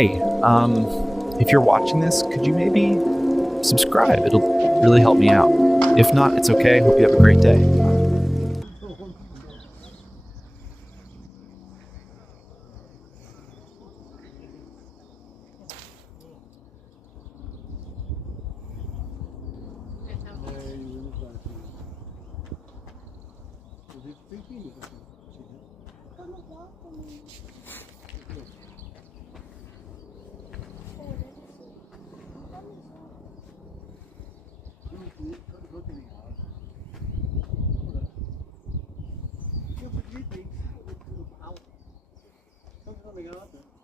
Hey, if you're watching this, could you maybe subscribe? It'll really help me out. If not, it's okay. Hope you have a great day. Não, não, legal.